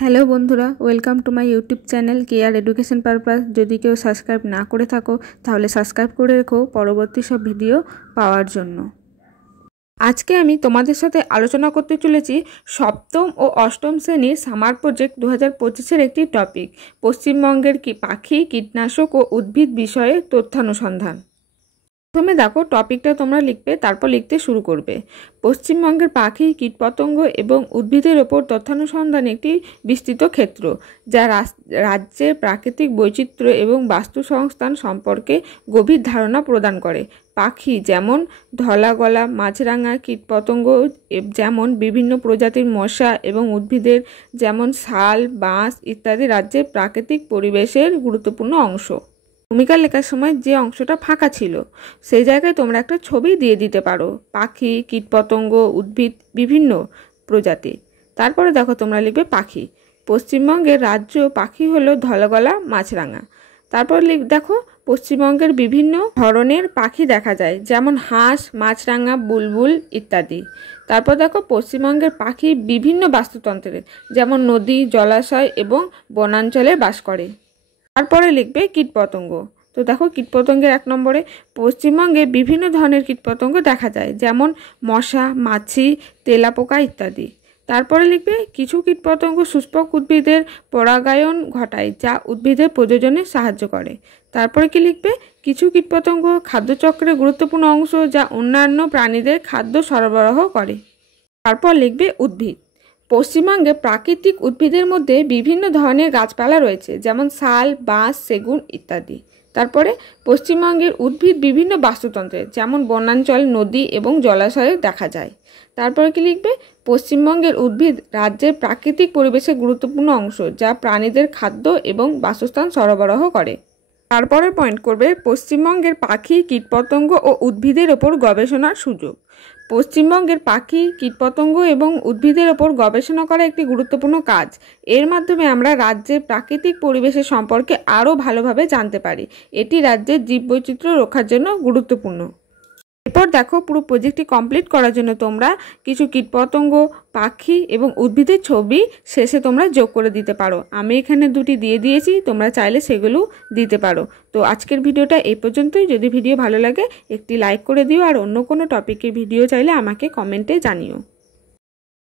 Hello বন্ধুরা, welcome to my YouTube channel care education purpose. যদি কেউ সাবস্ক্রাইব না করে থাকো তাহলে সাবস্ক্রাইব করে রেখো পরবর্তী সব ভিডিও পাওয়ার জন্য। আজকে আমি তোমাদের সাথে আলোচনা করতে চলেছি সপ্তম ও অষ্টম শ্রেণীর সামার প্রজেক্ট 2025-এর একটি টপিক, পশ্চিমবঙ্গের পাখি, কীটনাশক ও উদ্ভিদ বিষয়ে তথ্যানুসন্ধান। প্রথমে দেখো টপিকটা তোমরা লিখবে, তারপর লিখতে শুরু করবে। পশ্চিমবঙ্গের পাখি, কীটপতঙ্গ এবং উদ্ভিদের ওপর তথ্যানুসন্ধান একটি বিস্তৃত ক্ষেত্র, যা রাজ্যের প্রাকৃতিক বৈচিত্র্য এবং বাস্তুসংস্থান সম্পর্কে গভীর ধারণা প্রদান করে। পাখি যেমন ধলাগলা, মাছরাঙা, কীটপতঙ্গ যেমন বিভিন্ন প্রজাতির মশা এবং উদ্ভিদের যেমন শাল, বাঁশ ইত্যাদি রাজ্যের প্রাকৃতিক পরিবেশের গুরুত্বপূর্ণ অংশ। ভূমিকা লেখার সময় যে অংশটা ফাঁকা ছিল সেই জায়গায় তোমরা একটা ছবি দিয়ে দিতে পারো, পাখি, কীটপতঙ্গ, উদ্ভিদ বিভিন্ন প্রজাতি। তারপরে দেখো তোমরা লিখবে পাখি। পশ্চিমবঙ্গের রাজ্য পাখি হলো ধলাগলা, মাছরাঙা। তারপর দেখো পশ্চিমবঙ্গের বিভিন্ন ধরনের পাখি দেখা যায়, যেমন হাঁস, মাছরাঙা, বুলবুল ইত্যাদি। তারপর দেখো পশ্চিমবঙ্গের পাখি বিভিন্ন বাস্তুতন্ত্রের, যেমন নদী, জলাশয় এবং বনাঞ্চলে বাস করে। তারপরে লিখবে কীটপতঙ্গ। তো দেখো কীটপতঙ্গের 1 নম্বরে পশ্চিমবঙ্গে বিভিন্ন ধরনের কীটপতঙ্গ দেখা যায়, যেমন মশা, মাছি, তেলাপোকা ইত্যাদি। তারপরে লিখবে কিছু কীটপতঙ্গ সুষ্পক উদ্ভিদের পরাগায়ন ঘটায়, যা উদ্ভিদের প্রজননে সাহায্য করে। তারপরে কি লিখবে কিছু কীটপতঙ্গ খাদ্যচক্রের গুরুত্বপূর্ণ অংশ, যা অন্যান্য প্রাণীদের খাদ্য সরবরাহ করে। তারপর লিখবে উদ্ভিদ। পশ্চিমবঙ্গে প্রাকৃতিক উদ্ভিদের মধ্যে বিভিন্ন ধরনের গাছপালা রয়েছে, যেমন শাল, বাঁশ, সেগুন ইত্যাদি। তারপরে পশ্চিমবঙ্গের উদ্ভিদ বিভিন্ন বাস্তুতন্ত্রের, যেমন বনাঞ্চল, নদী এবং জলাশয়ে দেখা যায়। তারপরে কি লিখবে পশ্চিমবঙ্গের উদ্ভিদ রাজ্যের প্রাকৃতিক পরিবেশের গুরুত্বপূর্ণ অংশ, যা প্রাণীদের খাদ্য এবং বাসস্থান সরবরাহ করে। তারপরে পয়েন্ট করবে পশ্চিমবঙ্গের পাখি, কীটপতঙ্গ ও উদ্ভিদের ওপর গবেষণার সুযোগ। পশ্চিমবঙ্গের পাখি, কীটপতঙ্গ এবং উদ্ভিদের ওপর গবেষণা করা একটি গুরুত্বপূর্ণ কাজ। এর মাধ্যমে আমরা রাজ্যের প্রাকৃতিক পরিবেশের সম্পর্কে আরও ভালোভাবে জানতে পারি। এটি রাজ্যের জীববৈচিত্র্য রক্ষার জন্য গুরুত্বপূর্ণ। এরপর দেখো পুরো প্রজেক্টটি কমপ্লিট করার জন্য তোমরা কিছু কীটপতঙ্গ, পাখি এবং উদ্ভিদের ছবি শেষে তোমরা যোগ করে দিতে পারো। আমি এখানে 2টি দিয়ে দিয়েছি, তোমরা চাইলে সেগুলো দিতে পারো। তো আজকের ভিডিওটা এই পর্যন্তই। যদি ভিডিও ভালো লাগে একটি লাইক করে দিও, আর অন্য কোনো টপিকের ভিডিও চাইলে আমাকে কমেন্টে জানিও।